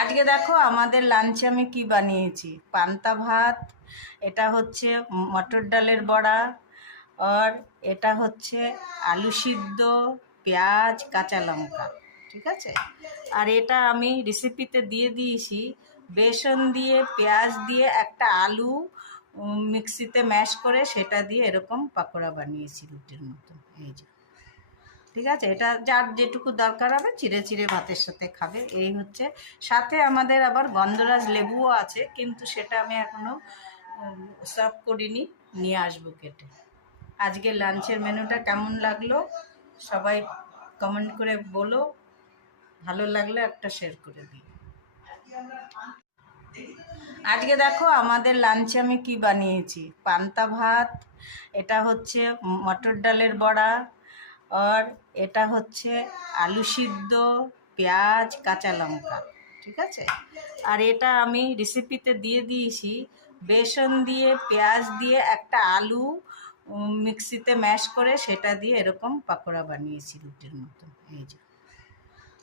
আজকে দেখো আমাদের লাঞ্চে আমি কি বানিয়েছি। পান্তা ভাত, এটা হচ্ছে মটর ডালের বড়া, আর এটা হচ্ছে আলু সিদ্ধ, পেঁয়াজ, কাঁচা লঙ্কা। ঠিক আছে। আর এটা আমি রেসিপিতে দিয়ে দিয়েছি, বেসন দিয়ে পেঁয়াজ দিয়ে একটা আলু মিক্সিতে ম্যাশ করে সেটা দিয়ে এরকম পাকোড়া বানিয়েছি রুটির মতো। এই যে, ঠিক আছে। এটা যার যেটুকু দরকার হবে চিড়ে চিড়ে ভাতের সাথে খাবে, এই হচ্ছে। সাথে আমাদের আবার গন্ধরাজ লেবুও আছে, কিন্তু সেটা আমি এখনো সার্ভ করিনি, নিয়ে আসবো কেটে। আজকে লাঞ্চের মেনুটা কেমন লাগলো সবাই কমেন্ট করে বলো, ভালো লাগলে একটা শেয়ার করে দিই। আজকে দেখো আমাদের লাঞ্চে আমি কি বানিয়েছি। পান্তা ভাত, এটা হচ্ছে মটর ডালের বড়া, আর এটা হচ্ছে আলু সিদ্ধ, পেঁয়াজ, কাঁচা লঙ্কা। ঠিক আছে। আর এটা আমি রেসিপিতে দিয়ে দিয়েছি, বেসন দিয়ে পেঁয়াজ দিয়ে একটা আলু মিক্সিতে ম্যাশ করে সেটা দিয়ে এরকম পাকোড়া বানিয়েছি রুটির মতো। এই যে,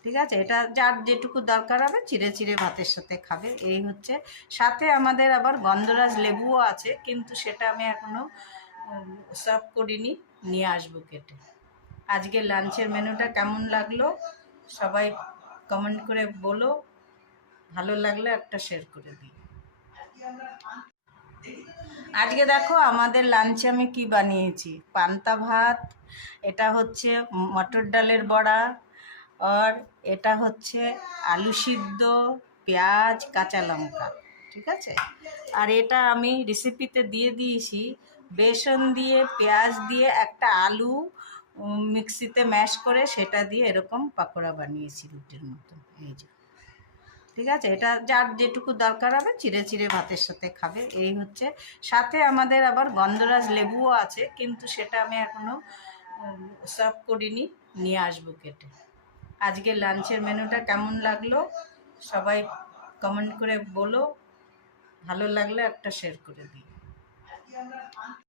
ঠিক আছে। এটা যার যেটুকু দরকার হবে চিড়ে চিড়ে ভাতের সাথে খাবে, এই হচ্ছে। সাথে আমাদের আবার গন্ধরাজ লেবুও আছে, কিন্তু সেটা আমি এখনো সার্ভ করিনি, নিয়ে আসবো কেটে। আজকে লাঞ্চের মেনুটা কেমন লাগলো সবাই কমেন্ট করে বলো, ভালো লাগলে একটা শেয়ার করে দিই। আজকে দেখো আমাদের লাঞ্চে আমি কি বানিয়েছি। পান্তা ভাত, এটা হচ্ছে মটর ডালের বড়া, আর এটা হচ্ছে আলু সিদ্ধ, পেঁয়াজ, কাঁচা লঙ্কা। ঠিক আছে। আর এটা আমি রেসিপিতে দিয়ে দিয়েছি, বেসন দিয়ে পেঁয়াজ দিয়ে একটা আলু মিক্সিতে ম্যাশ করে সেটা দিয়ে এরকম পাকোড়া বানিয়েছি রুটির মতো। এই যে, ঠিক আছে। এটা যার যেটুকু দরকার হবে চিড়ে চিড়ে ভাতের সাথে খাবে, এই হচ্ছে। সাথে আমাদের আবার গন্ধরাজ লেবুও আছে, কিন্তু সেটা আমি এখনো সার্ভ করিনি, নিয়ে আসবো কেটে। আজকে লাঞ্চের মেনুটা কেমন লাগলো সবাই কমেন্ট করে বলো, ভালো লাগলে একটা শেয়ার করে দিই।